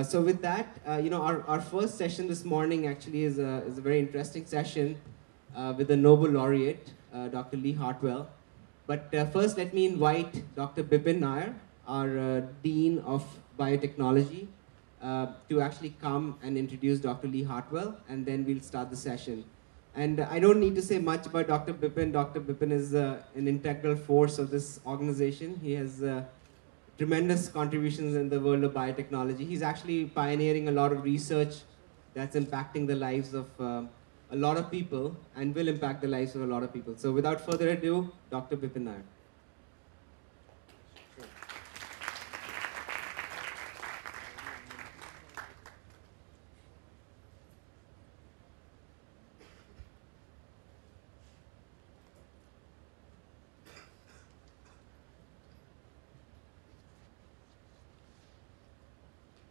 So with that, our first session this morning actually is a very interesting session with the Nobel laureate, Dr. Lee Hartwell. But first, let me invite Dr. Bipin Nair, our Dean of Biotechnology, to actually come and introduce Dr. Lee Hartwell, and then we'll start the session. And I don't need to say much about Dr. Bipin. Dr. Bipin is an integral force of this organization. He has tremendous contributions in the world of biotechnology. He's actually pioneering a lot of research that's impacting the lives of a lot of people and will impact the lives of a lot of people. So without further ado, Dr. Bipin Nair.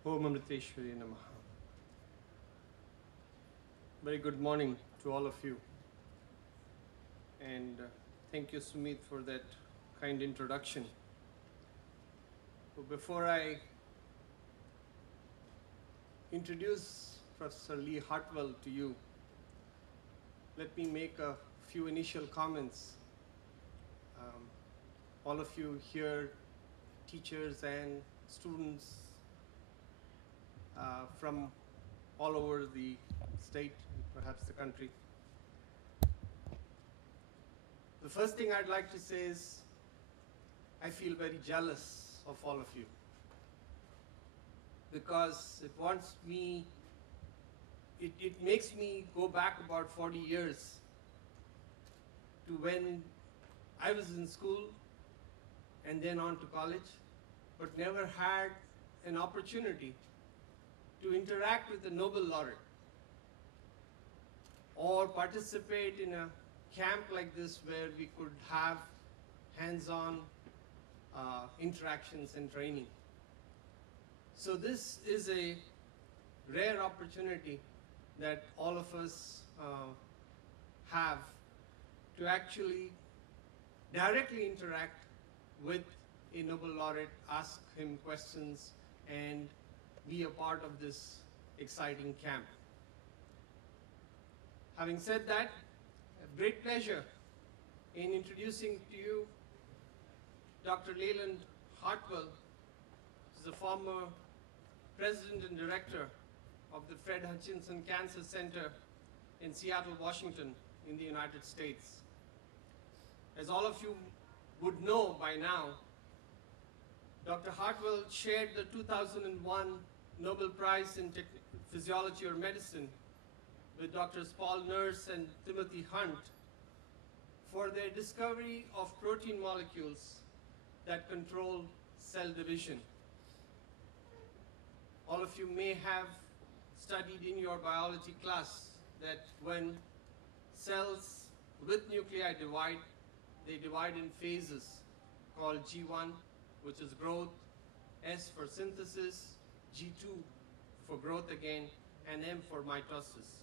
Om Amriteshwari Namaha. Very good morning to all of you. And thank you, Sumit, for that kind introduction. So before I introduce Professor Lee Hartwell to you, let me make a few initial comments. All of you here, teachers and students from all over the state, perhaps the country. The first thing I'd like to say is I feel very jealous of all of you, because it makes me go back about 40 years to when I was in school and then on to college, but never had an opportunity to interact with the Nobel laureate or participate in a camp like this where we could have hands-on interactions and training. So this is a rare opportunity that all of us have to actually directly interact with a Nobel laureate, ask him questions, and be a part of this exciting camp. Having said that, a great pleasure in introducing to you Dr. Leyland Hartwell, who is the former president and director of the Fred Hutchinson Cancer Center in Seattle, Washington, in the United States. As all of you would know by now, Dr. Hartwell shared the 2001 Nobel Prize in Physiology or Medicine with Drs. Paul Nurse and Timothy Hunt for their discovery of protein molecules that control cell division. All of you may have studied in your biology class that when cells with nuclei divide, they divide in phases called G1, which is growth, S for synthesis, G2 for growth again, and M for mitosis.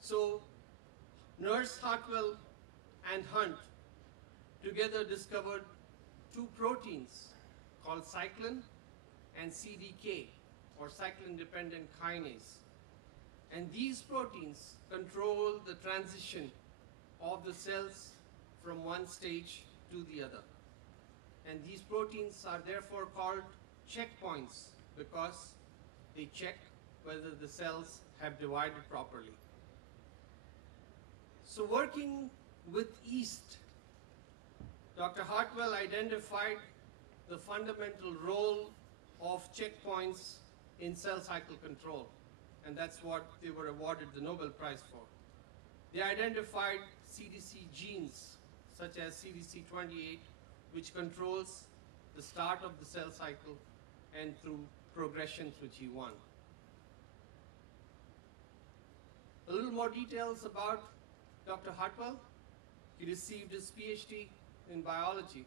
So Nurse, Hartwell, and Hunt together discovered two proteins called cyclin and CDK, or cyclin-dependent kinase. And these proteins control the transition of the cells from one stage to the other. And these proteins are therefore called checkpoints because they check whether the cells have divided properly. So working with yeast, Dr. Hartwell identified the fundamental role of checkpoints in cell cycle control, and that's what they were awarded the Nobel Prize for. They identified CDC genes, such as CDC28, which controls the start of the cell cycle and through progression through G1. A little more details about Dr. Hartwell. He received his PhD in biology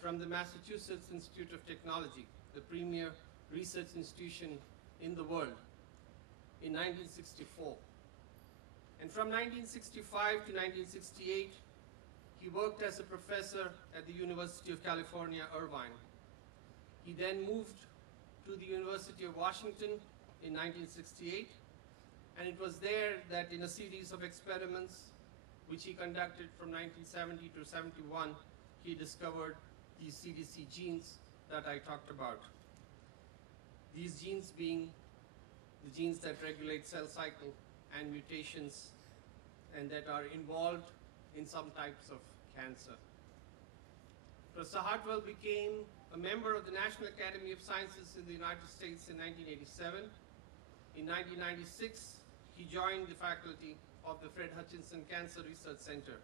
from the Massachusetts Institute of Technology, the premier research institution in the world, in 1964. And from 1965 to 1968, he worked as a professor at the University of California, Irvine. He then moved to the University of Washington in 1968, and it was there that in a series of experiments which he conducted from 1970 to 71, he discovered these CDC genes that I talked about. These genes being the genes that regulate cell cycle and mutations and that are involved in some types of cancer. Professor Hartwell became a member of the National Academy of Sciences in the United States in 1987. In 1996, he joined the faculty of the Fred Hutchinson Cancer Research Center,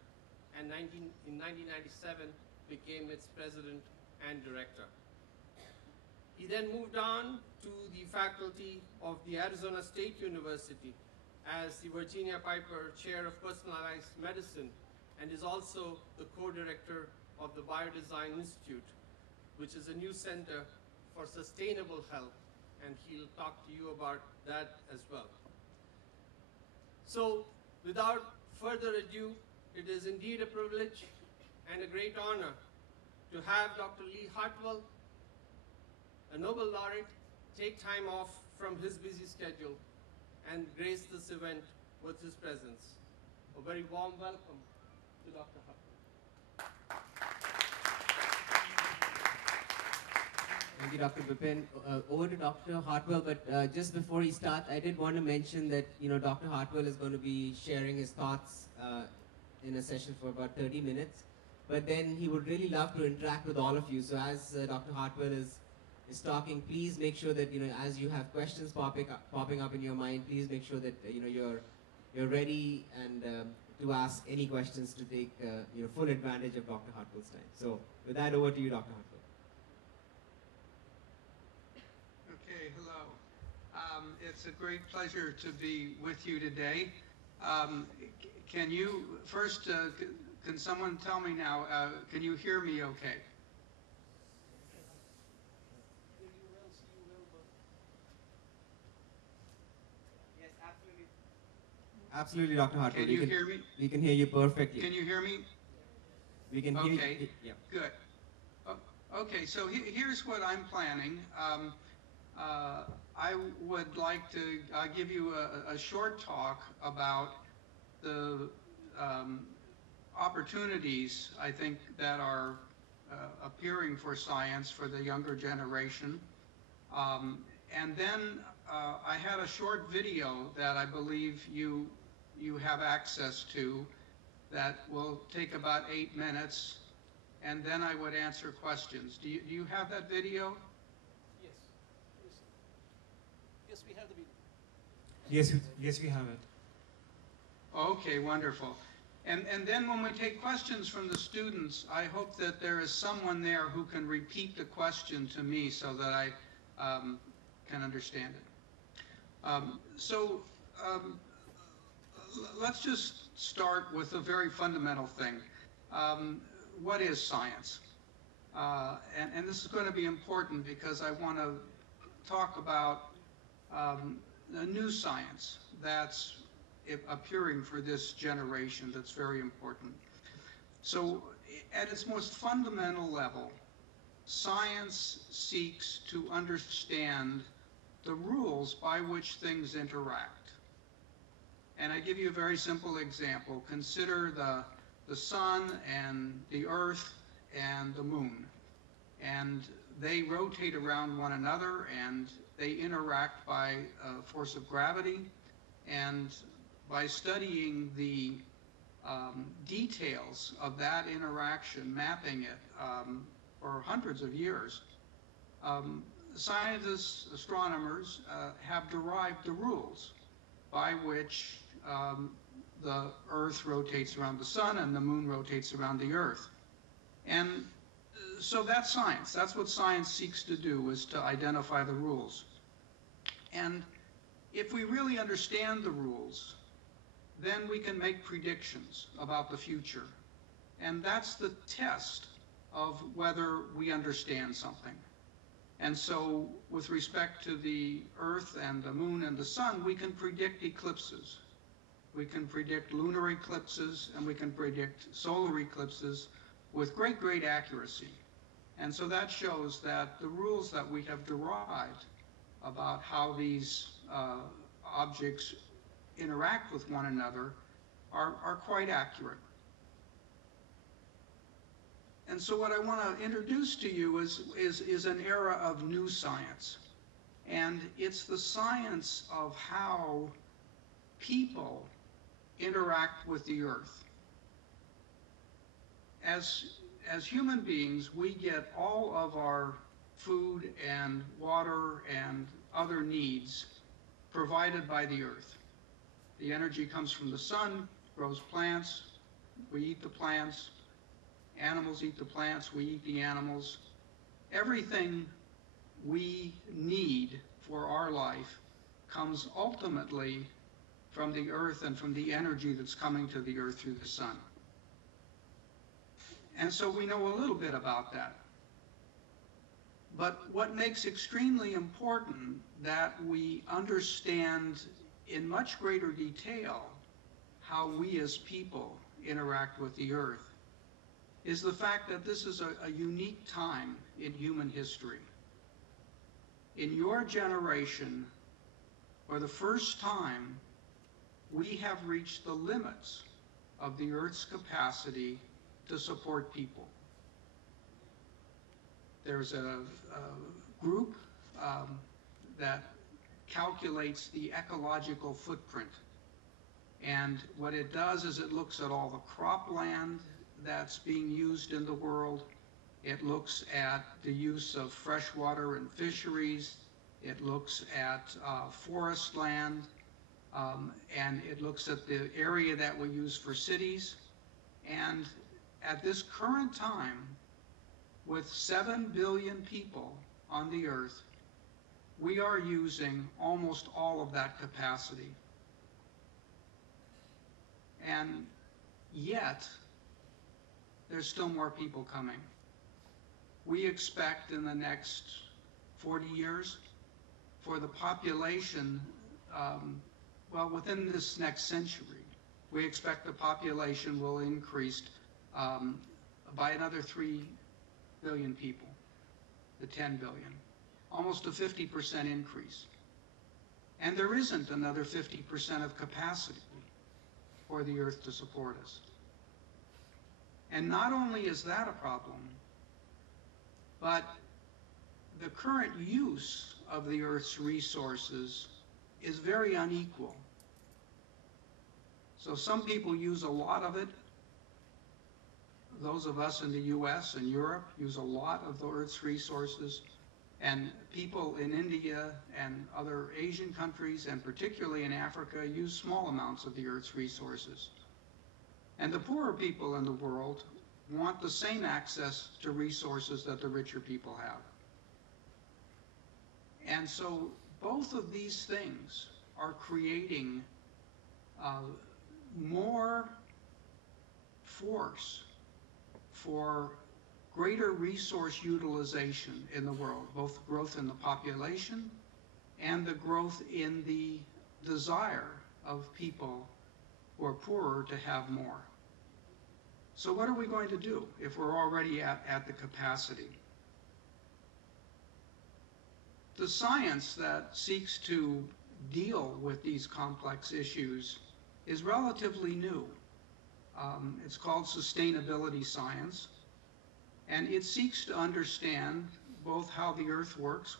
and in 1997 became its president and director. He then moved on to the faculty of the Arizona State University as the Virginia Piper Chair of Personalized Medicine, and is also the co-director of the Biodesign Institute, which is a new center for sustainable health, and he'll talk to you about that as well. So, without further ado, it is indeed a privilege and a great honor to have Dr. Lee Hartwell, a Nobel laureate, take time off from his busy schedule and grace this event with his presence. A very warm welcome to Dr. Hartwell. Thank you, Dr. Bipin. Over to Dr. Hartwell, but just before he starts, I did want to mention that, Dr. Hartwell is going to be sharing his thoughts in a session for about 30 minutes, but then he would really love to interact with all of you. So as Dr. Hartwell is talking, please make sure that, as you have questions popping up in your mind, please make sure that, you're ready and to ask any questions to take, full advantage of Dr. Hartwell's time. So with that, over to you, Dr. Hartwell. Okay, hello. It's a great pleasure to be with you today. Can you, first, can someone tell me now, can you hear me okay? Yes, absolutely. Absolutely, Dr. Hartwell. Can you hear me? We can hear you perfectly. Can you hear me? We can hear you. Okay, good. Okay, so here's what I'm planning. I would like to give you a short talk about the opportunities, I think, that are appearing for science for the younger generation. And then I had a short video that I believe you have access to that will take about 8 minutes, and then I would answer questions. Do you have that video? Yes, we have the video. Yes, we have it. Okay, wonderful. And then when we take questions from the students, I hope that there is someone there who can repeat the question to me so that I can understand it. Let's just start with a very fundamental thing. What is science? And this is going to be important because I want to talk about a new science that's appearing for this generation that's very important. So at its most fundamental level, science seeks to understand the rules by which things interact. And I give you a very simple example. Consider the sun and the earth and the moon. And they rotate around one another, and they interact by force of gravity. And by studying the details of that interaction, mapping it for hundreds of years, scientists, astronomers have derived the rules by which the Earth rotates around the sun and the moon rotates around the Earth. And so that's science. That's what science seeks to do, is to identify the rules. And if we really understand the rules, then we can make predictions about the future. And that's the test of whether we understand something. And so with respect to the Earth and the moon and the sun, we can predict eclipses. We can predict lunar eclipses, and we can predict solar eclipses with great, great accuracy. And so that shows that the rules that we have derived about how these objects interact with one another are quite accurate. And so what I want to introduce to you is an era of new science. And it's the science of how people interact with the earth. As human beings, we get all of our food and water and other needs provided by the earth. The energy comes from the sun, grows plants, we eat the plants, animals eat the plants, we eat the animals. Everything we need for our life comes ultimately from the earth and from the energy that's coming to the earth through the sun. And so we know a little bit about that. But what makes extremely important that we understand in much greater detail how we as people interact with the earth is the fact that this is a unique time in human history. In your generation, for the first time, we have reached the limits of the Earth's capacity to support people. There's a group that calculates the ecological footprint. And what it does is it looks at all the cropland that's being used in the world. It looks at the use of fresh water and fisheries. It looks at forest land. And it looks at the area that we use for cities. And at this current time, with 7 billion people on the earth, we are using almost all of that capacity. And yet, there's still more people coming. We expect in the next 40 years for the population, well, within this next century, we expect the population will increase by another 3 billion people to 10 billion, almost a 50% increase. And there isn't another 50% of capacity for the earth to support us. And not only is that a problem, but the current use of the earth's resources is very unequal. So some people use a lot of it. Those of us in the US and Europe use a lot of the earth's resources. And people in India and other Asian countries, and particularly in Africa, use small amounts of the earth's resources. And the poorer people in the world want the same access to resources that the richer people have. And so both of these things are creating more force for greater resource utilization in the world, both growth in the population and the growth in the desire of people who are poorer to have more. So what are we going to do if we're already at the capacity? The science that seeks to deal with these complex issues is relatively new. It's called sustainability science, and it seeks to understand both how the earth works,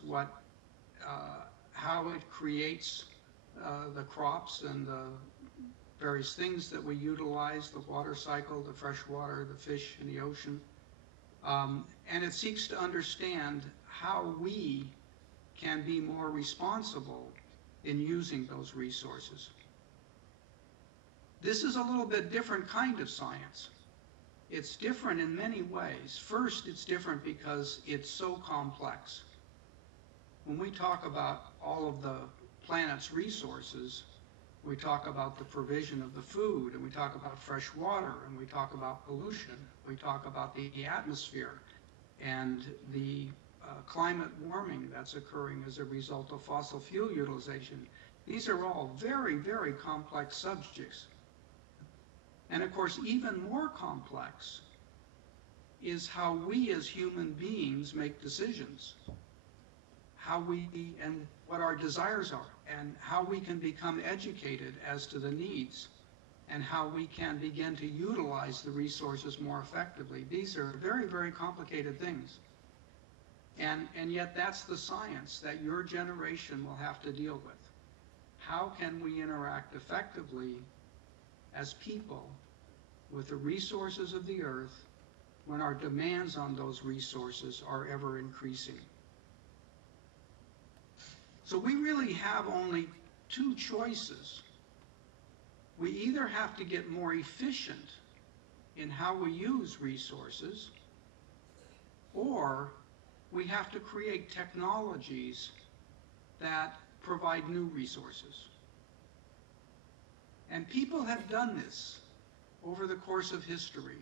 how it creates the crops and the various things that we utilize, the water cycle, the fresh water, the fish in the ocean. And it seeks to understand how we can be more responsible in using those resources. This is a little bit different kind of science. It's different in many ways. First, it's different because it's so complex. When we talk about all of the planet's resources, we talk about the provision of the food, and we talk about fresh water, and we talk about pollution, we talk about the atmosphere, and the climate warming that's occurring as a result of fossil fuel utilization. These are all very, very complex subjects. And of course, even more complex is how we as human beings make decisions. how we, and what our desires are, and how we can become educated as to the needs, and how we can begin to utilize the resources more effectively. These are very, very complicated things. And yet that's the science that your generation will have to deal with. How can we interact effectively as people with the resources of the earth when our demands on those resources are ever increasing? So we really have only two choices. We either have to get more efficient in how we use resources, or we have to create technologies that provide new resources. And people have done this over the course of history.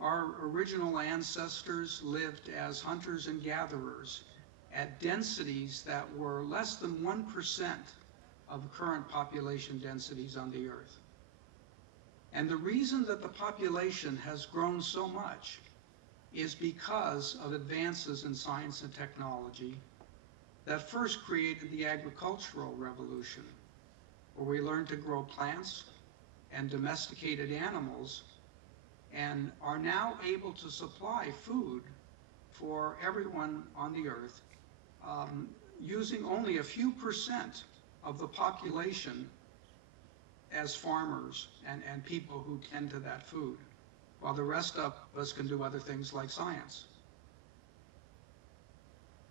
Our original ancestors lived as hunters and gatherers at densities that were less than 1% of current population densities on the earth. And the reason that the population has grown so much is because of advances in science and technology that first created the agricultural revolution, where we learned to grow plants and domesticated animals and are now able to supply food for everyone on the earth using only a few percent of the population as farmers and people who tend to that food, while the rest of us can do other things like science.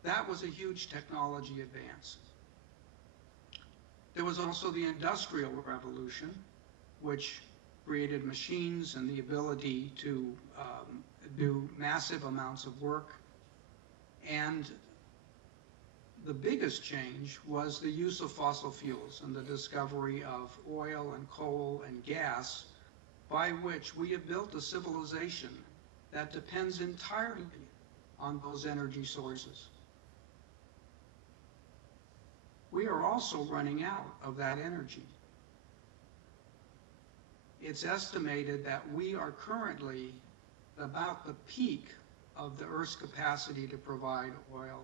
That was a huge technology advance. There was also the Industrial Revolution, which created machines and the ability to do massive amounts of work. And the biggest change was the use of fossil fuels and the discovery of oil and coal and gas, by which we have built a civilization that depends entirely on those energy sources. We are also running out of that energy. It's estimated that we are currently about the peak of the Earth's capacity to provide oil.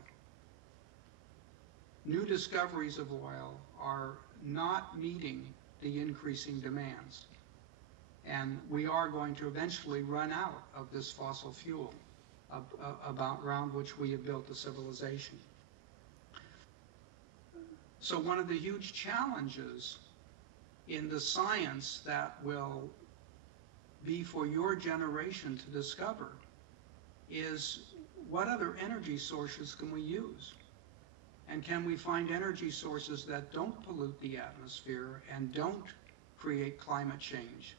New discoveries of oil are not meeting the increasing demands. And we are going to eventually run out of this fossil fuel around which we have built the civilization. So one of the huge challenges in the science that will be for your generation to discover is, what other energy sources can we use? And can we find energy sources that don't pollute the atmosphere and don't create climate change?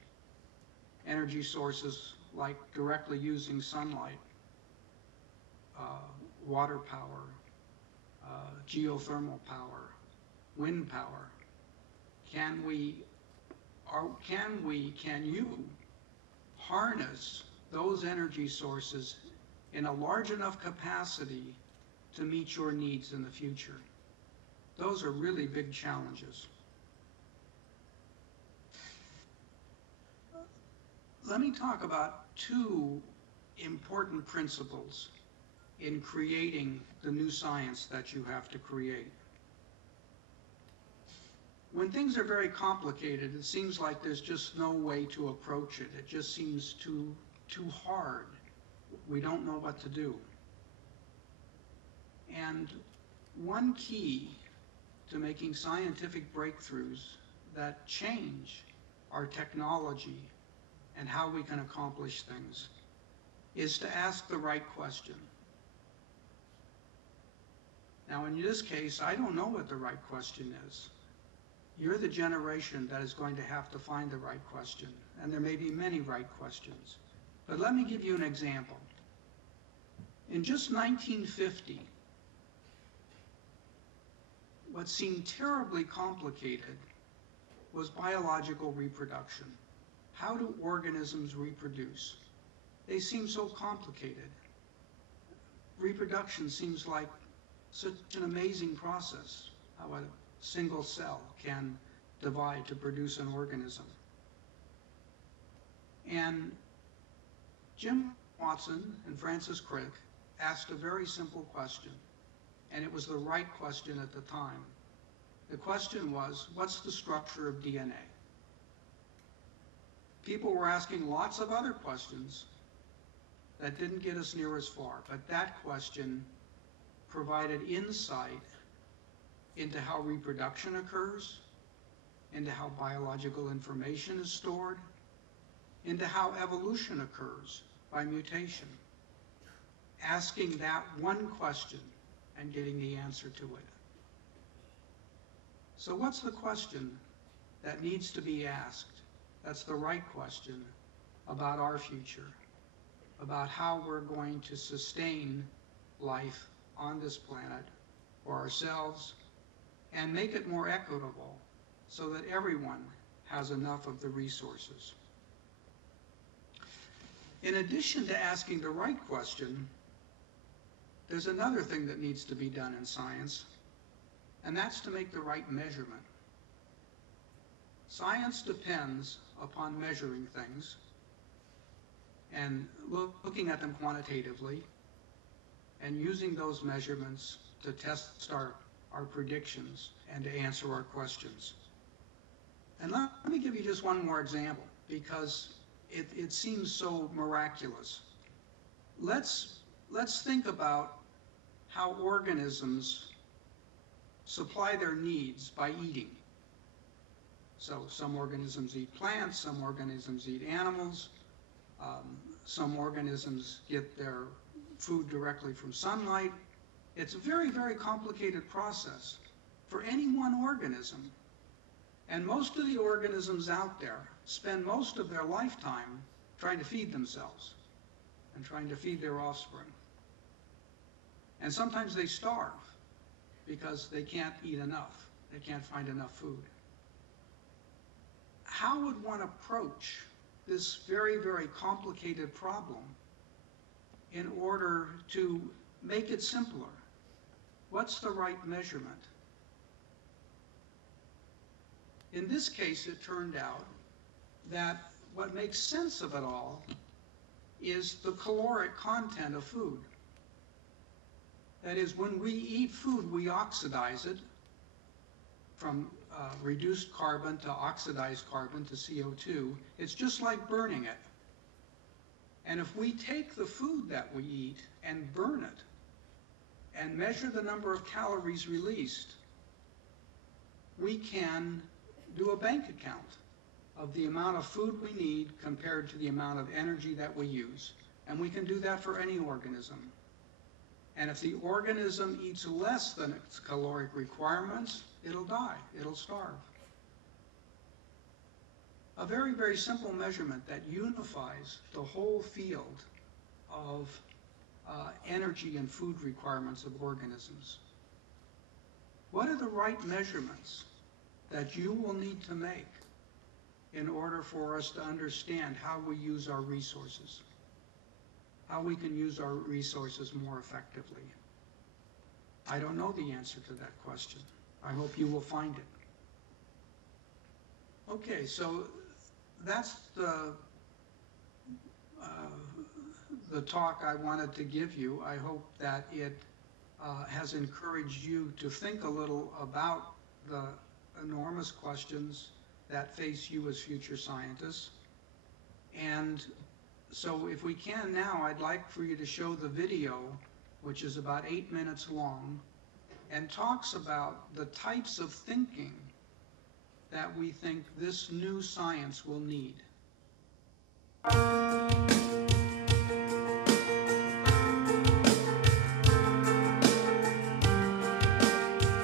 Energy sources like directly using sunlight, water power, geothermal power, wind power. Can you harness those energy sources in a large enough capacity to meet your needs in the future? Those are really big challenges. Let me talk about two important principles in creating the new science that you have to create. When things are very complicated, it seems like there's just no way to approach it. It just seems too hard. We don't know what to do. And one key to making scientific breakthroughs that change our technology and how we can accomplish things is to ask the right question. Now, in this case, I don't know what the right question is. You're the generation that is going to have to find the right question, and there may be many right questions. But let me give you an example. In just 1950, what seemed terribly complicated was biological reproduction. How do organisms reproduce? They seem so complicated. Reproduction seems like such an amazing process, how a single cell can divide to produce an organism. And Jim Watson and Francis Crick asked a very simple question. and it was the right question at the time. The question was, what's the structure of DNA? People were asking lots of other questions that didn't get us near as far, but that question provided insight into how reproduction occurs, into how biological information is stored, into how evolution occurs by mutation. Asking that one question and getting the answer to it. So what's the question that needs to be asked? That's the right question about our future, about how we're going to sustain life on this planet for ourselves and make it more equitable so that everyone has enough of the resources. In addition to asking the right question, there's another thing that needs to be done in science, and that's to make the right measurement. Science depends upon measuring things and looking at them quantitatively and using those measurements to test our predictions and to answer our questions. And let me give you just one more example, because it seems so miraculous. Let's think about how organisms supply their needs by eating. So some organisms eat plants, some organisms eat animals, some organisms get their food directly from sunlight. It's a very, very complicated process for any one organism. And most of the organisms out there spend most of their lifetime trying to feed themselves and trying to feed their offspring. And sometimes they starve because they can't eat enough. They can't find enough food. How would one approach this very, very complicated problem in order to make it simpler? What's the right measurement? In this case, it turned out that what makes sense of it all is the caloric content of food. That is, when we eat food, we oxidize it from reduced carbon to oxidized carbon to CO2. It's just like burning it. And if we take the food that we eat and burn it and measure the number of calories released, we can do a bank account of the amount of food we need compared to the amount of energy that we use. And we can do that for any organism. And if the organism eats less than its caloric requirements, it'll die, it'll starve. A very, very simple measurement that unifies the whole field of energy and food requirements of organisms. What are the right measurements that you will need to make in order for us to understand how we use our resources, how we can use our resources more effectively? I don't know the answer to that question. I hope you will find it. Okay, so that's the talk I wanted to give you. I hope that it has encouraged you to think a little about the enormous questions that face you as future scientists. And so if we can now, I'd like for you to show the video, which is about 8 minutes long, and talks about the types of thinking that we think this new science will need.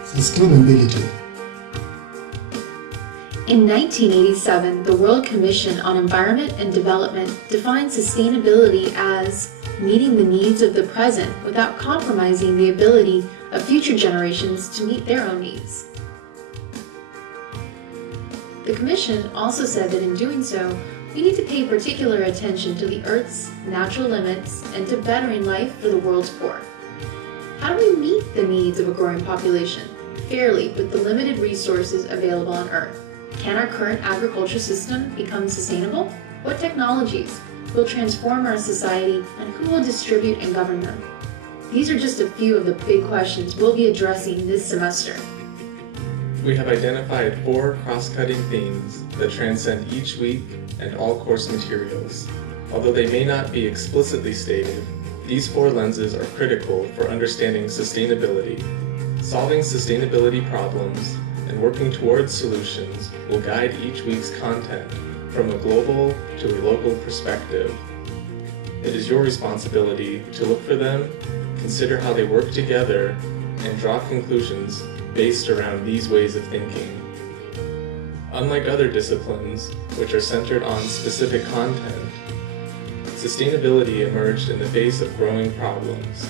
Sustainability. In 1987, the World Commission on Environment and Development defined sustainability as meeting the needs of the present without compromising the ability of future generations to meet their own needs. The Commission also said that in doing so, we need to pay particular attention to the Earth's natural limits and to bettering life for the world's poor. How do we meet the needs of a growing population fairly with the limited resources available on Earth? Can our current agriculture system become sustainable? What technologies will transform our society, and who will distribute and govern them? These are just a few of the big questions we'll be addressing this semester. We have identified 4 cross-cutting themes that transcend each week and all course materials. Although they may not be explicitly stated, these 4 lenses are critical for understanding sustainability. Solving sustainability problems and working towards solutions will guide each week's content from a global to a local perspective. It is your responsibility to look for them, consider how they work together, and draw conclusions based around these ways of thinking. Unlike other disciplines, which are centered on specific content, sustainability emerged in the face of growing problems.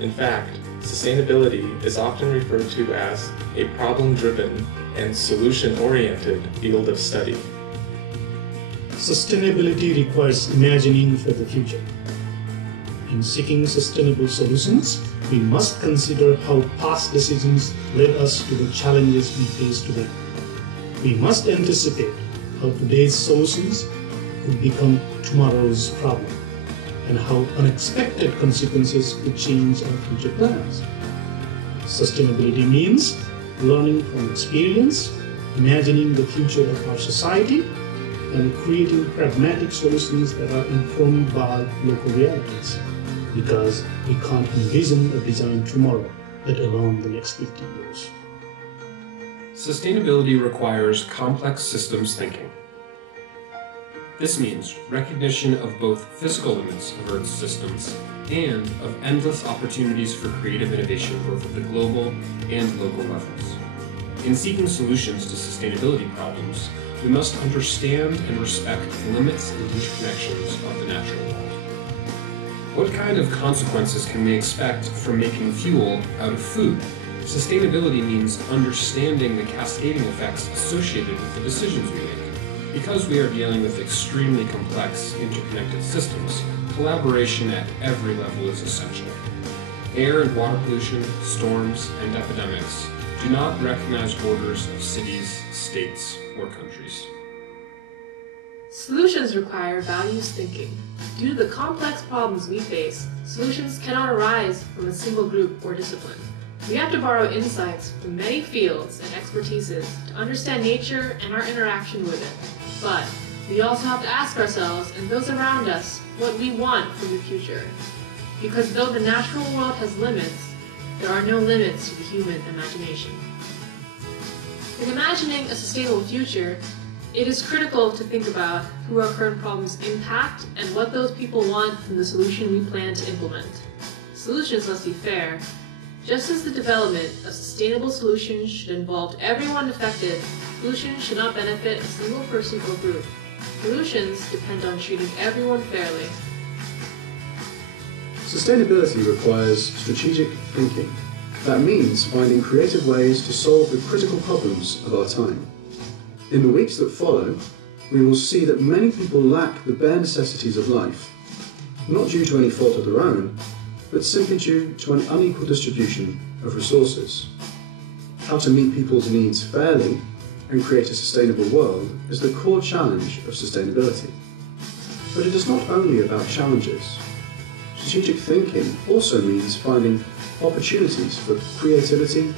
In fact, sustainability is often referred to as a problem-driven and solution-oriented field of study. Sustainability requires imagining for the future. In seeking sustainable solutions, we must consider how past decisions led us to the challenges we face today. We must anticipate how today's solutions could become tomorrow's problem, and how unexpected consequences could change our future plans. Sustainability means learning from experience, imagining the future of our society, and creating pragmatic solutions that are informed by local realities, because we can't envision a design tomorrow, let alone the next 50 years. Sustainability requires complex systems thinking. This means recognition of both physical limits of Earth's systems and of endless opportunities for creative innovation both at the global and local levels. In seeking solutions to sustainability problems, we must understand and respect the limits and interconnections of the natural world. What kind of consequences can we expect from making fuel out of food? Sustainability means understanding the cascading effects associated with the decisions we make. Because we are dealing with extremely complex, interconnected systems, collaboration at every level is essential. Air and water pollution, storms, and epidemics do not recognize borders of cities, states, or countries. Solutions require values thinking. Due to the complex problems we face, solutions cannot arise from a single group or discipline. We have to borrow insights from many fields and expertises to understand nature and our interaction with it. But we also have to ask ourselves and those around us what we want from the future. Because though the natural world has limits, there are no limits to the human imagination. In imagining a sustainable future, it is critical to think about who our current problems impact and what those people want from the solution we plan to implement. Solutions must be fair. Just as the development of sustainable solutions should involve everyone affected, solutions should not benefit a single person or group. Solutions depend on treating everyone fairly. Sustainability requires strategic thinking. That means finding creative ways to solve the critical problems of our time. In the weeks that follow, we will see that many people lack the bare necessities of life, not due to any fault of their own, but simply due to an unequal distribution of resources. How to meet people's needs fairly and create a sustainable world is the core challenge of sustainability. But it is not only about challenges. Strategic thinking also means finding opportunities for creativity,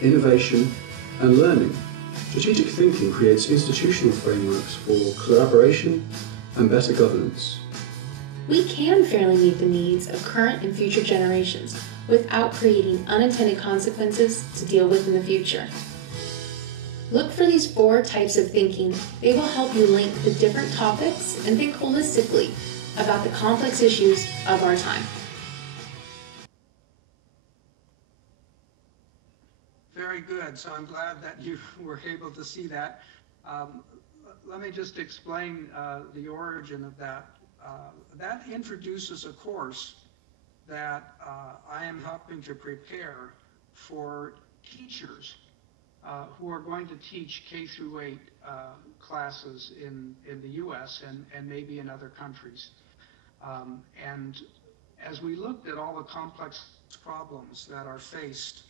innovation, and learning. Strategic thinking creates institutional frameworks for collaboration and better governance. We can fairly meet the needs of current and future generations without creating unintended consequences to deal with in the future. Look for these 4 types of thinking. They will help you link the different topics and think holistically about the complex issues of our time. Very good. So I'm glad that you were able to see that. Let me just explain the origin of that. That introduces a course that I am helping to prepare for teachers who are going to teach K through 8 classes in the US and maybe in other countries. And as we looked at all the complex problems that are faced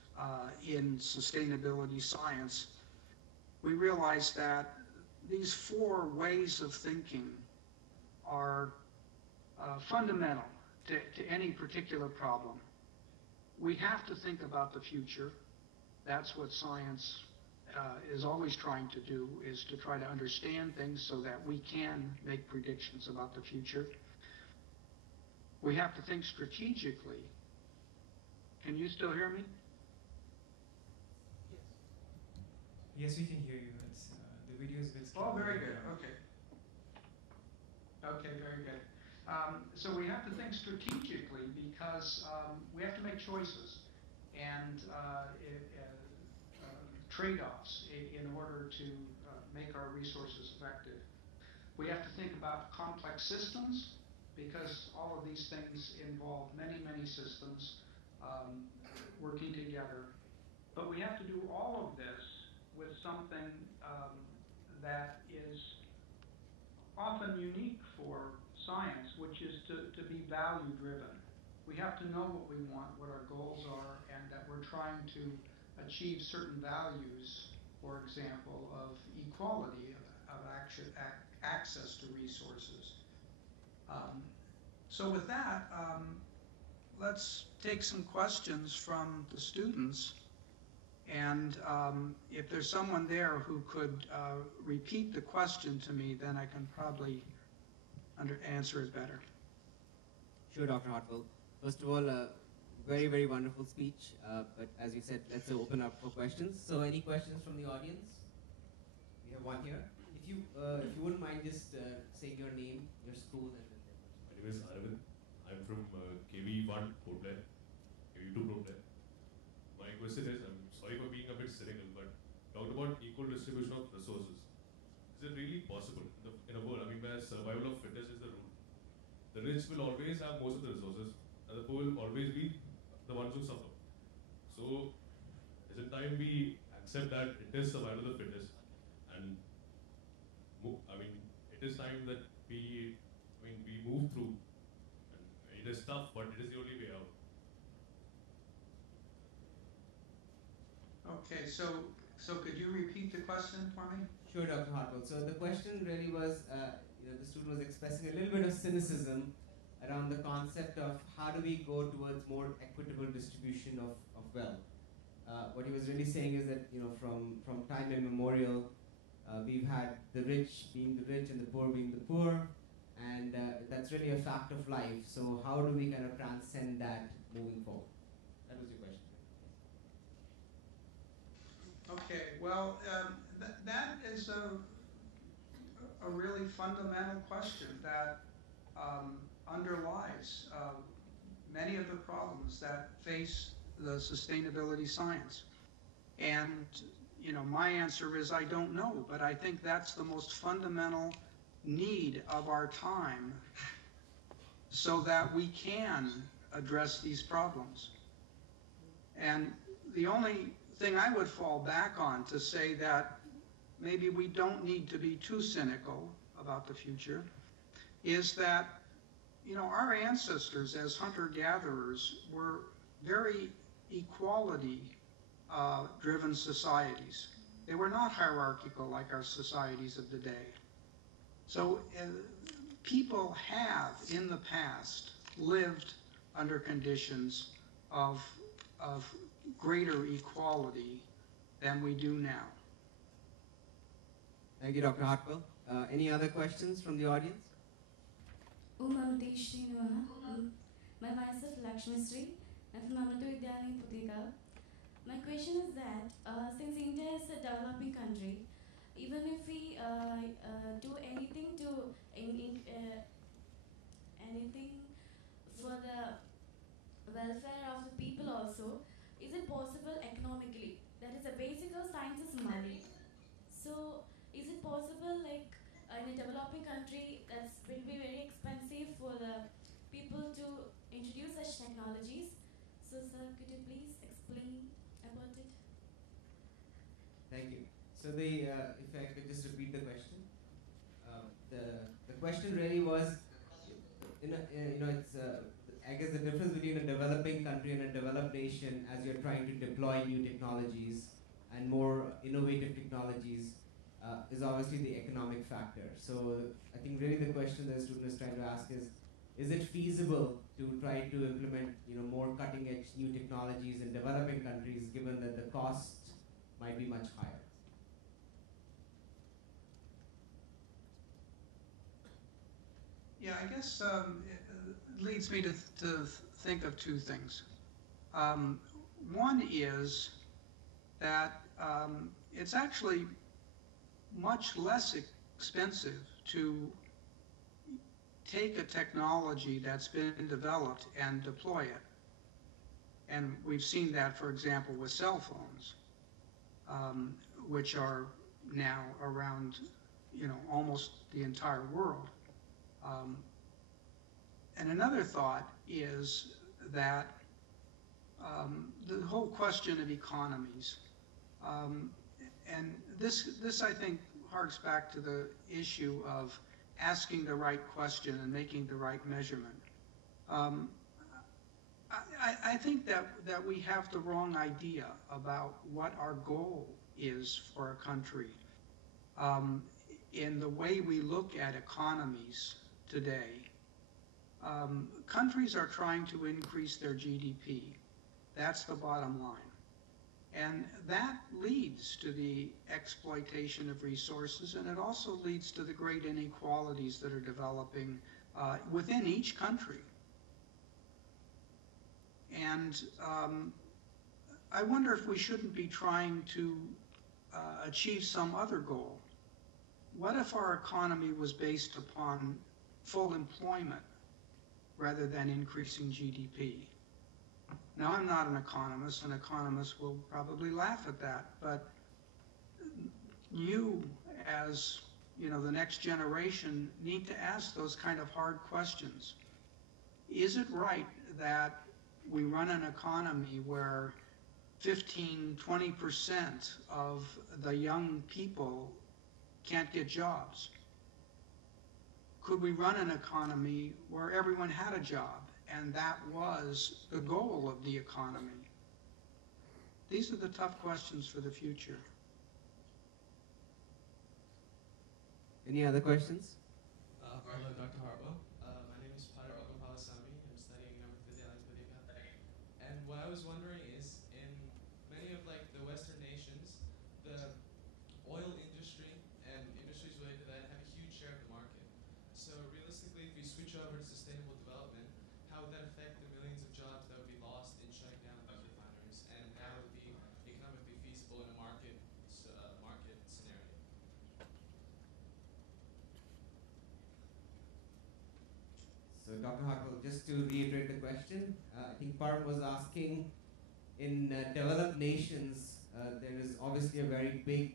in sustainability science, we realized that these 4 ways of thinking are fundamental to any particular problem. we have to think about the future. That's what science is always trying to do, is to try to understand things so that we can make predictions about the future. We have to think strategically. Can you still hear me? Yes, we can hear you. It's, the video is a bit Oh, very good. Okay. Okay, very good. So we have to think strategically because we have to make choices and trade-offs in order to make our resources effective. We have to think about complex systems because all of these things involve many, many systems working together. But we have to do all of this with something that is often unique for science, which is to be value-driven. We have to know what we want, what our goals are, and that we're trying to achieve certain values, for example, of equality, of access to resources. So with that, let's take some questions from the students. And if there's someone there who could repeat the question to me, then I can probably answer it better. Sure, Dr. Hartwell. First of all, very, very wonderful speech. But as you said, let's open up for questions. So any questions from the audience? We have one here. If you wouldn't mind just saying your name, your school, and then my name is Arvind. I'm from KV1 Port Blair, KV2 Port Blair. My question is, I'm sorry for being a bit cynical, but talked about equal distribution of resources. Is it really possible in a world, I mean, where survival of fittest is the rule? The rich will always have most of the resources, and the poor will always be the ones who suffer. So, is it time we accept that it is survival of the fittest, and I mean, it is time that we move through. And it is tough, but it is the only way out. Okay, so could you repeat the question for me? Sure, Dr. Hartwell. So the question really was, the student was expressing a little bit of cynicism around the concept of how do we go towards more equitable distribution of wealth. What he was really saying is that, from time immemorial, we've had the rich being the rich and the poor being the poor, and that's really a fact of life. So how do we kind of transcend that moving forward? That was your question. Okay, well, that is a really fundamental question that underlies many of the problems that face the sustainability science. And, my answer is I don't know, but I think that's the most fundamental need of our time so that we can address these problems. And the only thing I would fall back on to say that maybe we don't need to be too cynical about the future is that, our ancestors as hunter-gatherers were very equality-driven societies. They were not hierarchical like our societies of today. So people have, in the past, lived under conditions of greater equality than we do now. Thank you, Dr. Hartwell. Any other questions from the audience? Myself Lakshmi Sri. I'm from Amrita Vidyalaya in Putika. My question is that since India is a developing country, even if we do anything anything for the welfare of the people also, is it possible economically? That is, the basic of science is money. So, is it possible, like in a developing country, that will be very expensive for the people to introduce such technologies? So, sir, could you please explain about it? Thank you. So if I could just repeat the question. The question really was, I guess the difference between a developing country and a developed nation as you're trying to deploy new technologies and more innovative technologies is obviously the economic factor. So I think really the question the student is trying to ask is, is it feasible to try to implement more cutting edge new technologies in developing countries given that the cost might be much higher? Yeah, I guess it leads me to think of two things. One is that it's actually much less expensive to take a technology that's been developed and deploy it. And we've seen that, for example, with cell phones, which are now around, almost the entire world. And another thought is that the whole question of economies, and this I think harks back to the issue of asking the right question and making the right measurement. I think that we have the wrong idea about what our goal is for a country. In the way we look at economies today, countries are trying to increase their GDP. That's the bottom line. And that leads to the exploitation of resources, and it also leads to the great inequalities that are developing within each country. And I wonder if we shouldn't be trying to achieve some other goal. What if our economy was based upon full employment rather than increasing GDP? Now, I'm not an economist, and economists will probably laugh at that, but you, as the next generation, need to ask those kind of hard questions. Is it right that we run an economy where 15–20% of the young people can't get jobs? Could we run an economy where everyone had a job and that was the goal of the economy? These are the tough questions for the future. Any other questions? Hello, Dr. Hartwell. My name is Padar Okapalasamy. I'm studying and what I was wondering is, in many of the Western nations, the oil industry and industries related to that have a huge share of the market. So realistically, if we switch over to sustainable development, how would that affect the millions of jobs that would be lost in shutting down those refineries, and how would it be economically feasible in a market scenario? So Dr. Hartwell, just to reiterate the question, I think Parm was asking, in developed nations, there is obviously a very big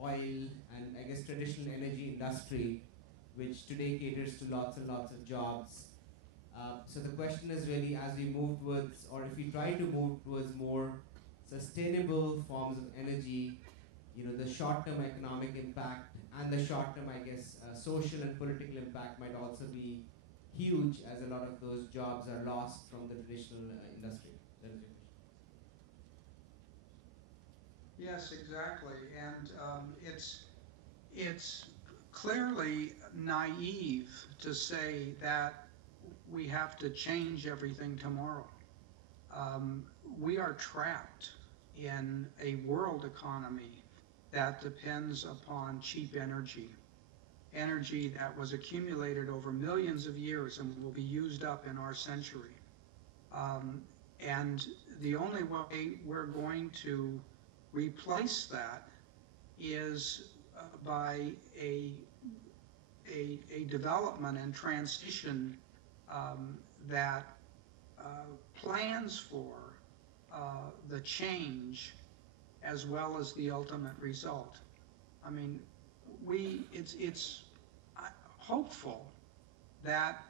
oil and I guess traditional energy industry, which today caters to lots and lots of jobs. So the question is really, as we move towards, or if we try to move towards more sustainable forms of energy, the short-term economic impact and the short-term, I guess, social and political impact might also be huge, as a lot of those jobs are lost from the traditional industry. That is your question. Yes, exactly. And it's clearly naive to say that we have to change everything tomorrow. We are trapped in a world economy that depends upon cheap energy that was accumulated over millions of years and will be used up in our century. And the only way we're going to replace that is by a development and transition that plans for the change as well as the ultimate result. I mean, it's hopeful that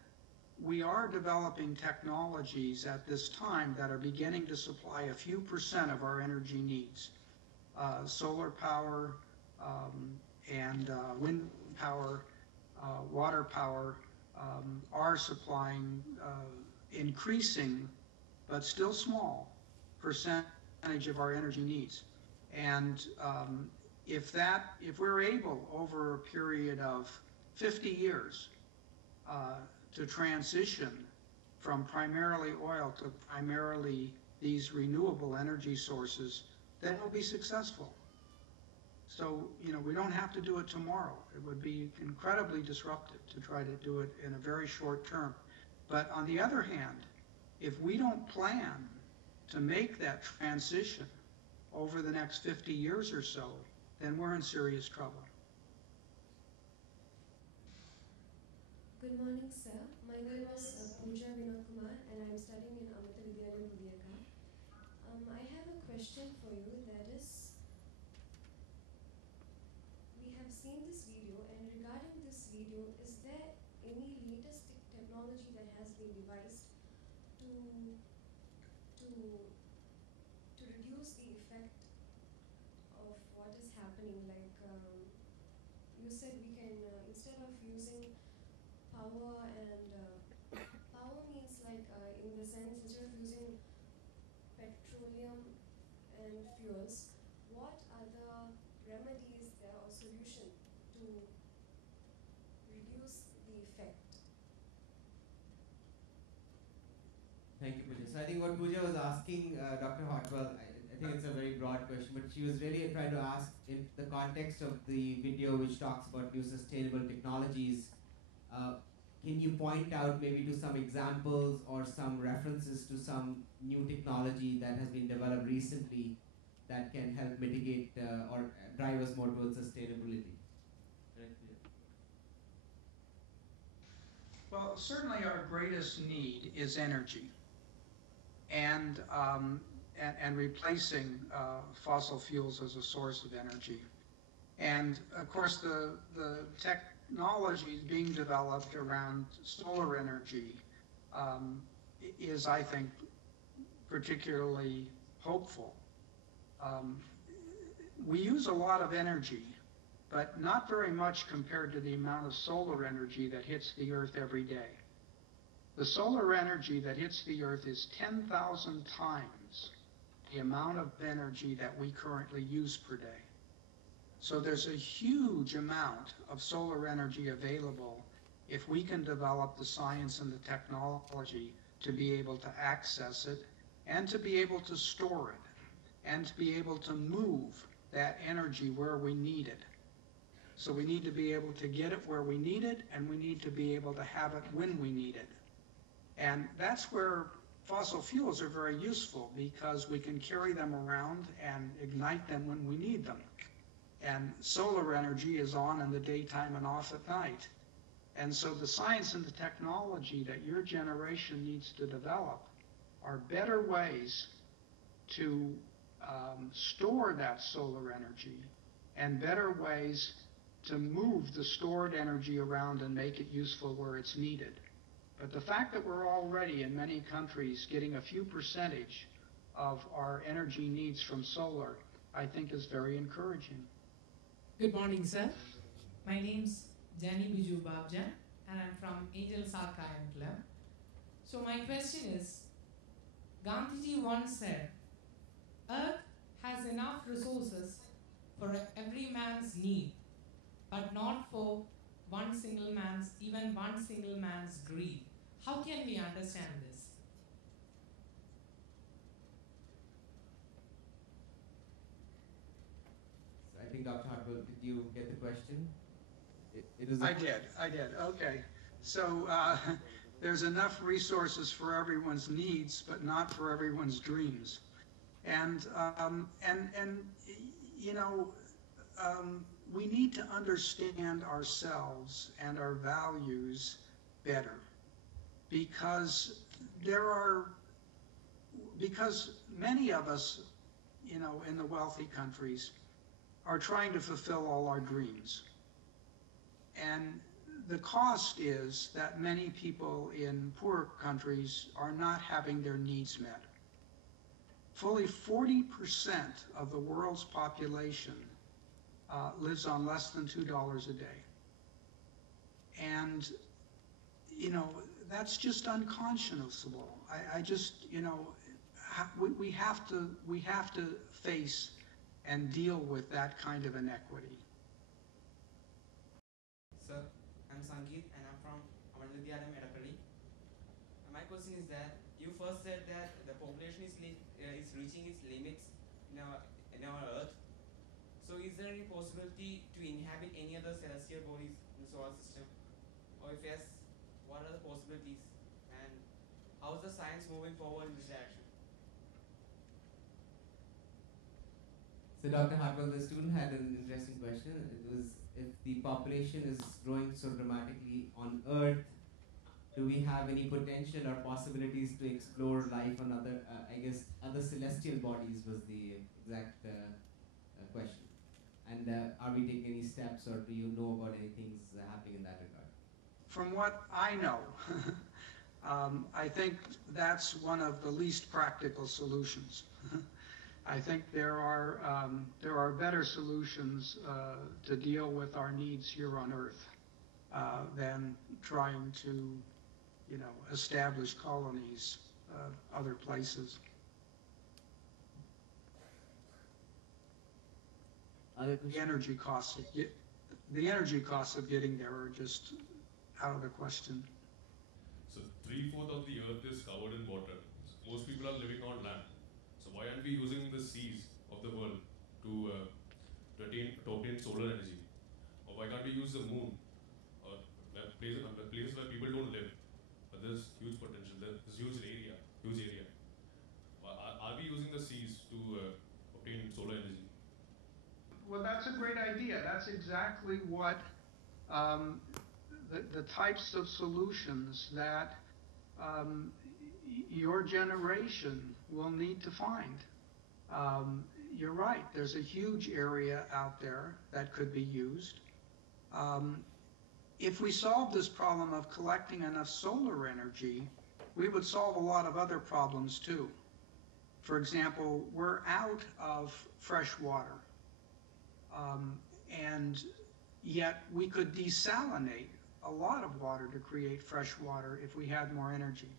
we are developing technologies at this time that are beginning to supply a few % of our energy needs. Solar power and wind power, water power are supplying increasing, but still small, percentage of our energy needs. And if we're able over a period of 50 years to transition from primarily oil to primarily these renewable energy sources, then we'll be successful. So, we don't have to do it tomorrow. It would be incredibly disruptive to try to do it in a very short term. But on the other hand, if we don't plan to make that transition over the next 50 years or so, then we're in serious trouble. Good morning, sir. My name is Pooja Vinod Kumar, and I'm studying in Untitled Chapter. I have a question for you. That is, we have seen this video, and regarding this video, is there any latest technology that has been devised to reduce the effect of what is happening? Like you said, we can instead of using power and power means like in the sense instead of using petroleum and fuels, what are the remedies there or solution to reduce the effect? Thank you, Pooja. So I think what Pooja was asking Dr. Hartwell, I think it's a very broad question, but she was really trying to ask in the context of the video which talks about new sustainable technologies, can you point out maybe to some examples or some references to some new technology that has been developed recently that can help mitigate or drive us more towards sustainability? Well, certainly our greatest need is energy, and replacing fossil fuels as a source of energy. And of course, the technology being developed around solar energy is, I think, particularly hopeful. We use a lot of energy, but not very much compared to the amount of solar energy that hits the Earth every day. The solar energy that hits the Earth is 10,000 times the amount of energy that we currently use per day. So there's a huge amount of solar energy available if we can develop the science and the technology to be able to access it and to be able to store it and to be able to move that energy where we need it. So we need to be able to get it where we need it, and we need to be able to have it when we need it. And that's where fossil fuels are very useful, because we can carry them around and ignite them when we need them. And solar energy is on in the daytime and off at night. And so the science and the technology that your generation needs to develop are better ways to store that solar energy and better ways to move the stored energy around and make it useful where it's needed. But the fact that we're already in many countries getting a few percentage of our energy needs from solar, I think is very encouraging. Good morning, sir. My name's Jani Biju Babja, and I'm from Angel Sarkayan Club. So my question is, Gandhiji once said, Earth has enough resources for every man's need, but not for even one single man's greed. How can we understand this? So I think Dr. Hartwell, did you get the question? I did. Okay. So there's enough resources for everyone's needs, but not for everyone's dreams. And you know, we need to understand ourselves and our values better, because many of us, you know, in the wealthy countries are trying to fulfill all our dreams. And the cost is that many people in poor countries are not having their needs met. Fully 40% of the world's population lives on less than $2 a day. And, you know, that's just unconscionable. I just, you know, we have to face and deal with that kind of inequity. Sir, I'm Sangeet and I'm from Amal Vidyalaya Medapalli. question is that you first said that the population is reaching its limits in our Earth. So is there any possibility to inhabit any other celestial bodies in the solar system? Or if yes, what are the possibilities? And how is the science moving forward in this direction? So Dr. Hartwell, the student had an interesting question. It was, if the population is growing so dramatically on Earth, do we have any potential or possibilities to explore life on other, other celestial bodies was the exact question. And are we taking any steps, or do you know about any things happening in that regard? From what I know, I think that's one of the least practical solutions. I think there are better solutions to deal with our needs here on Earth than trying to, establish colonies other places. The energy costs of getting there are just out of the question. So 3/4 of the Earth is covered in water. Most people are living on land. So why aren't we using the seas of the world to obtain solar energy? Or why can't we use the moon? Or places where people don't live, but there's huge potential. There's huge area. Are we using the seas to obtain solar energy? Well, that's a great idea. That's exactly what the types of solutions that your generation will need to find. You're right, there's a huge area out there that could be used. If we solve this problem of collecting enough solar energy, we would solve a lot of other problems too. For example, we're out of fresh water, and yet we could desalinate a lot of water to create fresh water if we had more energy.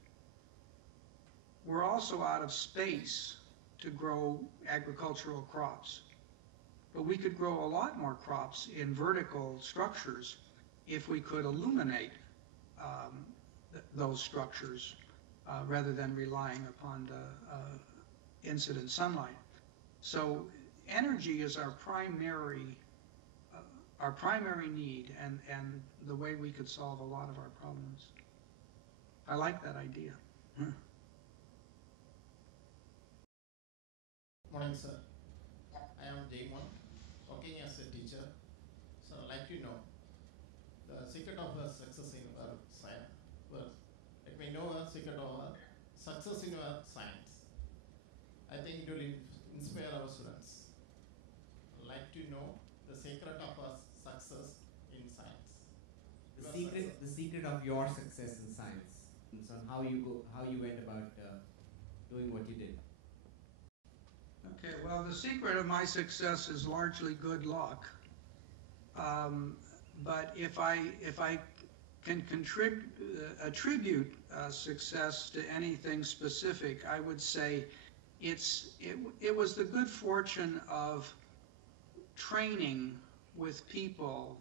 We're also out of space to grow agricultural crops, but we could grow a lot more crops in vertical structures if we could illuminate those structures rather than relying upon the incident sunlight. So energy is our primary need and the way we could solve a lot of our problems. I like that idea. Morning, sir. I am Jaymon, working as a teacher. So I'd like to know the secret of our success in our science. Well, let me know a secret of our success in our science. I think it will inspire our students. I'd like to know the secret of our success in science. The secret of your success in science. So how you went about doing what you did. Okay, well, the secret of my success is largely good luck. But if I can attribute success to anything specific, I would say it was the good fortune of training with people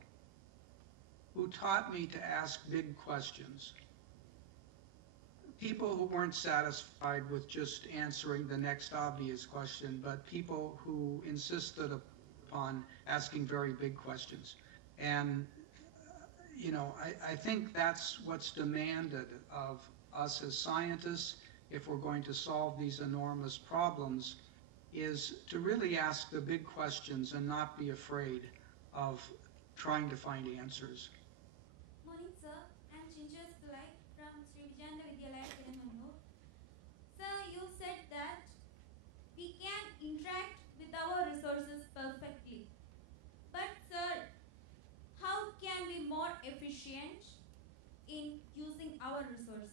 who taught me to ask big questions. People who weren't satisfied with just answering the next obvious question, but people who insisted upon asking very big questions. And, I think that's what's demanded of us as scientists if we're going to solve these enormous problems, is to really ask the big questions and not be afraid of trying to find answers. Morning, sir. I'm Chinchas Pillai from Sri Vijayanda Vidyalaya, Tirunallur. Sir, you said that we can interact with our resources perfectly. But, sir, how can we be more efficient in using our resources?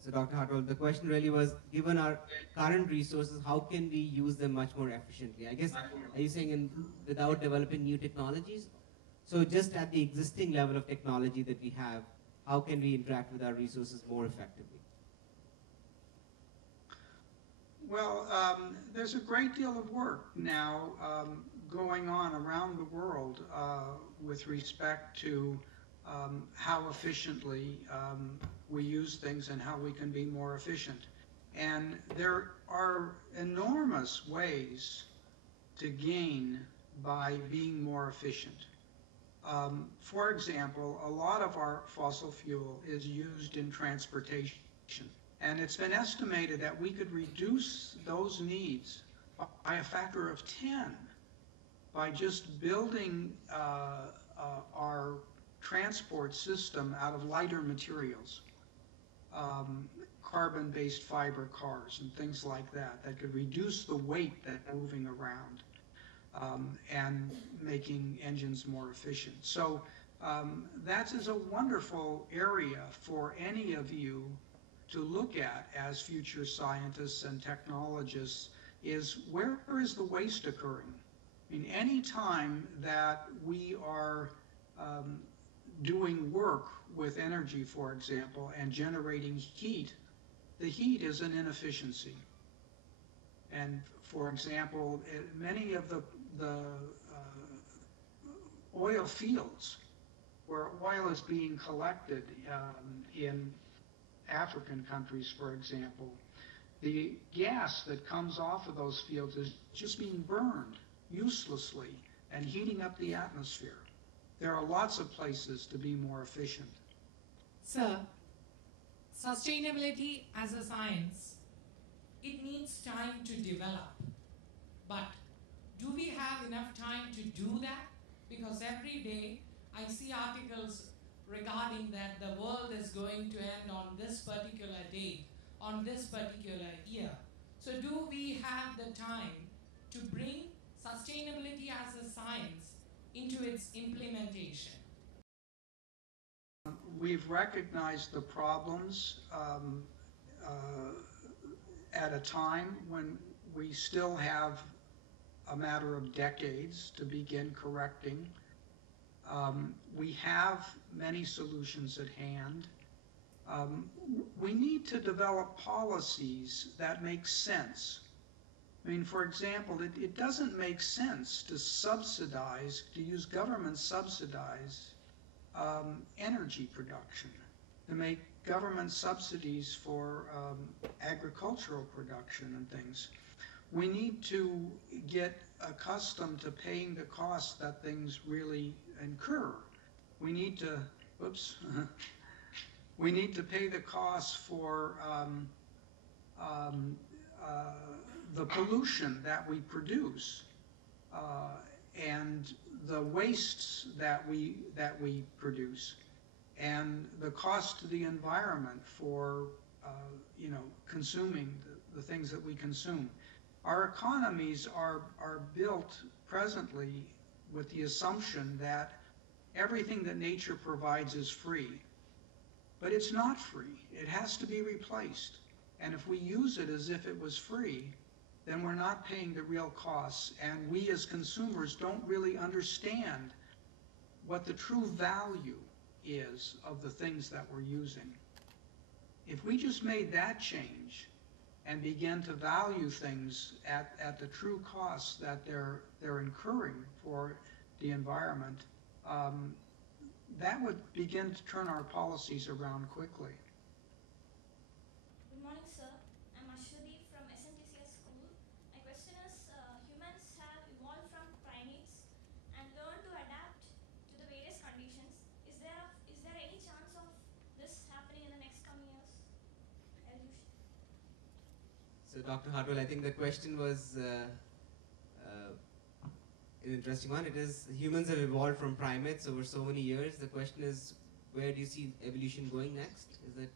So Dr. Hartwell, the question really was, given our current resources, how can we use them much more efficiently? I guess, are you saying without developing new technologies? So just at the existing level of technology that we have, how can we interact with our resources more effectively? Well, there's a great deal of work now going on around the world with respect to how efficiently we use things and how we can be more efficient. And there are enormous ways to gain by being more efficient. For example, a lot of our fossil fuel is used in transportation, and it's been estimated that we could reduce those needs by a factor of 10 by just building our transport system out of lighter materials, carbon-based fiber cars and things like that, that could reduce the weight that's moving around. And making engines more efficient. So that is a wonderful area for any of you to look at as future scientists and technologists, is where is the waste occurring? I mean, any time that we are doing work with energy, for example, and generating heat, the heat is an inefficiency. And for example, many of the oil fields where oil is being collected in African countries, for example, the gas that comes off of those fields is just being burned uselessly and heating up the atmosphere. There are lots of places to be more efficient. Sir, sustainability as a science, it needs time to develop. But do we have enough time to do that? Because every day I see articles regarding that the world is going to end on this particular date, on this particular year. So do we have the time to bring sustainability as a science into its implementation? We've recognized the problems at a time when we still have a matter of decades to begin correcting. We have many solutions at hand. We need to develop policies that make sense. I mean, for example, it doesn't make sense to subsidize, to use government subsidize energy production, to make government subsidies for agricultural production and things. We need to get accustomed to paying the costs that things really incur. We need to, we need to pay the costs for the pollution that we produce and the wastes that we produce, and the cost to the environment for consuming the things that we consume. Our economies are built presently with the assumption that everything that nature provides is free. But it's not free. It has to be replaced. And if we use it as if it was free, then we're not paying the real costs. And we as consumers don't really understand what the true value is of the things that we're using. If we just made that change and began to value things at the true costs that they're incurring for the environment, that would begin to turn our policies around quickly. Good morning, sir. I'm Ashwati from SNTCS School. My question is, humans have evolved from primates and learned to adapt to the various conditions. Is there any chance of this happening in the next coming years? Evolution. So Dr. Hartwell, I think the question was an interesting one. It is, humans have evolved from primates over so many years. The question is, where do you see evolution going next? Is that?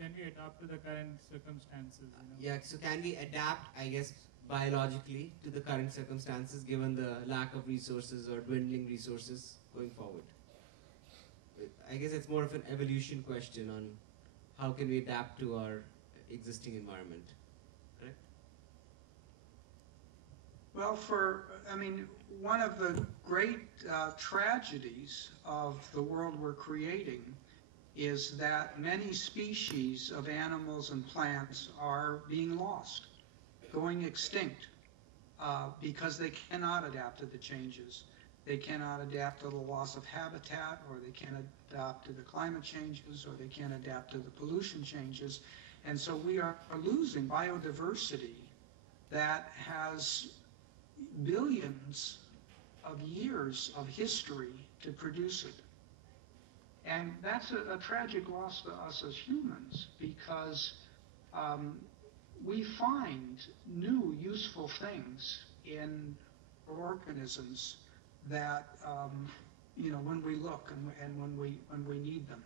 Can we adapt to the current circumstances? Yeah, so can we adapt, I guess, biologically to the current circumstances given the lack of resources or dwindling resources going forward? I guess it's more of an evolution question on how can we adapt to our existing environment, correct? Well, one of the great tragedies of the world we're creating is that many species of animals and plants are being lost, going extinct, because they cannot adapt to the changes. They cannot adapt to the loss of habitat, or they can't adapt to the climate changes, or they can't adapt to the pollution changes. And so we are losing biodiversity that has billions of years of history to produce it. And that's a tragic loss to us as humans, because we find new useful things in organisms that you know, when we look and when we need them.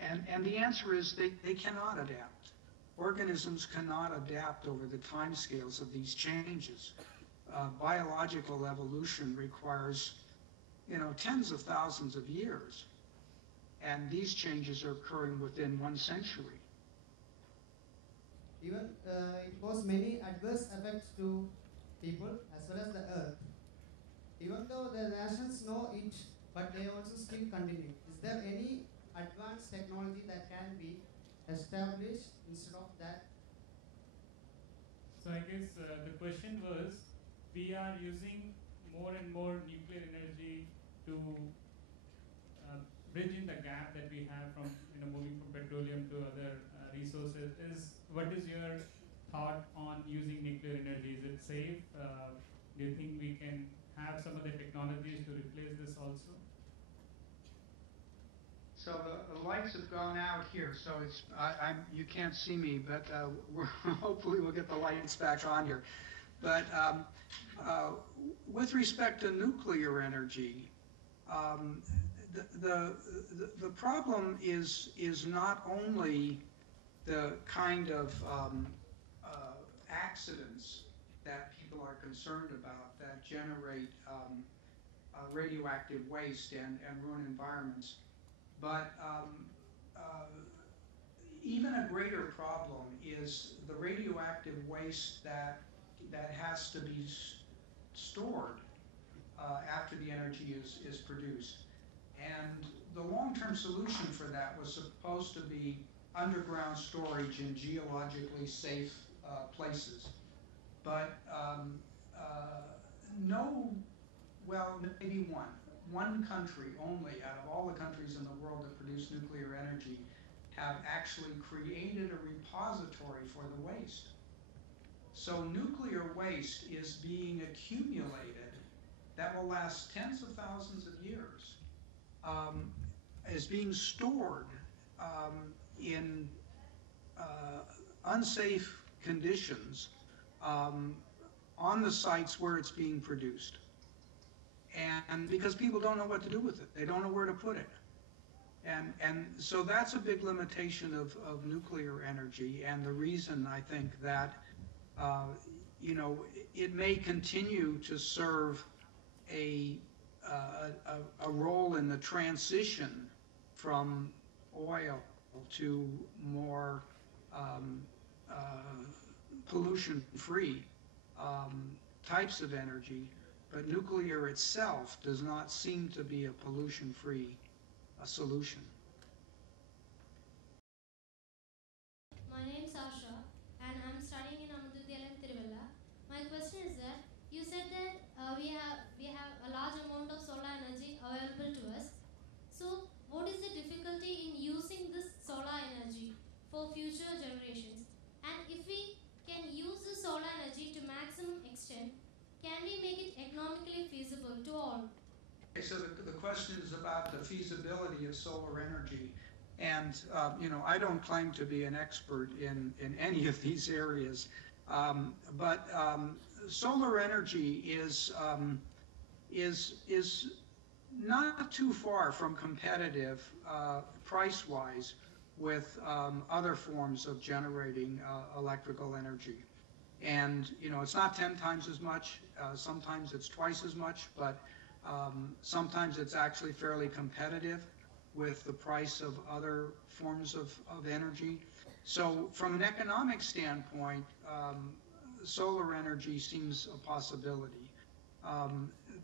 And the answer is they cannot adapt. Organisms cannot adapt over the timescales of these changes. Biological evolution requires, you know, tens of thousands of years, and these changes are occurring within 1 century. Even it causes many adverse effects to people as well as the earth. Even though the nations know it, but they also still continue. Is there any advanced technology that can be established instead of that? So I guess the question was, we are using more and more nuclear energy to bridge in the gap that we have from, you know, moving from petroleum to other resources. What is your thought on using nuclear energy? Is it safe? Do you think we can have some of the technologies to replace this also? So the lights have gone out here, so it's you can't see me, but hopefully we'll get the lights back on here. But with respect to nuclear energy, the problem is not only the kind of accidents that people are concerned about that generate radioactive waste and ruin environments, but even a greater problem is the radioactive waste that has to be stored after the energy is produced. And the long-term solution for that was supposed to be underground storage in geologically safe places. But maybe one country only out of all the countries in the world that produce nuclear energy have actually created a repository for the waste. So nuclear waste is being accumulated that will last tens of thousands of years, is being stored in unsafe conditions on the sites where it's being produced. And because people don't know what to do with it, they don't know where to put it. And so that's a big limitation of nuclear energy, and the reason I think that you know, it may continue to serve a role in the transition from oil to more pollution-free types of energy, but nuclear itself does not seem to be a pollution-free solution. My name is Asha, and I'm studying in Tiruvalla. My question is that you said that we have a large amount of solar energy available to us. So, what is the difficulty in using this solar energy for future generations? And if we can use the solar energy to maximum extent, can we make it economically feasible to all? Okay, so the question is about the feasibility of solar energy. And you know, I don't claim to be an expert in any of these areas, but solar energy is not too far from competitive price-wise with other forms of generating electrical energy. And you know, it's not 10 times as much. Sometimes it's twice as much, but sometimes it's actually fairly competitive with the price of other forms of energy. So from an economic standpoint, solar energy seems a possibility.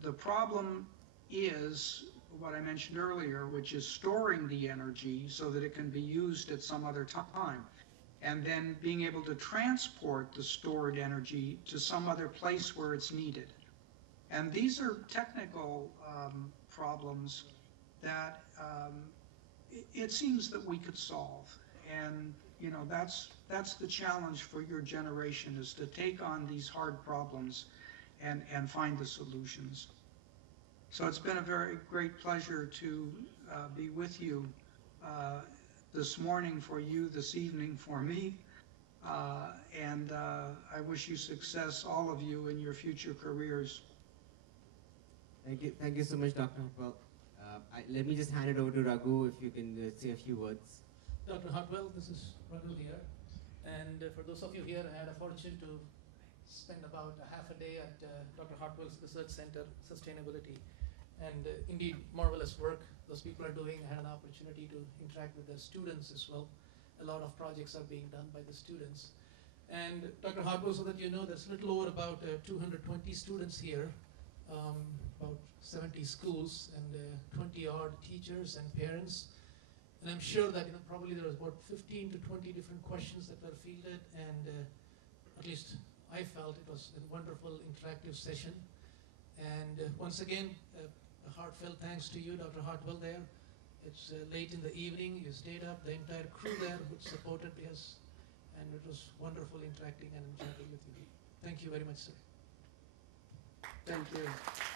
The problem is what I mentioned earlier, which is storing the energy so that it can be used at some other time, and then being able to transport the stored energy to some other place where it's needed. And these are technical problems that it seems that we could solve. And you know, that's the challenge for your generation, is to take on these hard problems and find the solutions. So it's been a very great pleasure to be with you this morning for you, this evening for me. And I wish you success, all of you, in your future careers. Thank you so much, Dr. Hartwell. Let me just hand it over to Raghu, if you can say a few words. Dr. Hartwell, this is Raghu here. And for those of you here, I had a fortune to spend about a half a day at Dr. Hartwell's Research Center, Sustainability. And indeed, marvelous work those people are doing. I had an opportunity to interact with the students as well. A lot of projects are being done by the students. And Dr. Hartwell, so that you know, there's a little over about 220 students here, about 70 schools, and 20-odd teachers and parents. And I'm sure that probably there was about 15 to 20 different questions that were fielded, and at least I felt it was a wonderful interactive session. And once again, a heartfelt thanks to you, Dr. Hartwell, there. It's late in the evening, you stayed up, the entire crew there which supported us, and it was wonderful interacting and chatting with you. Thank you very much, sir. Thank you.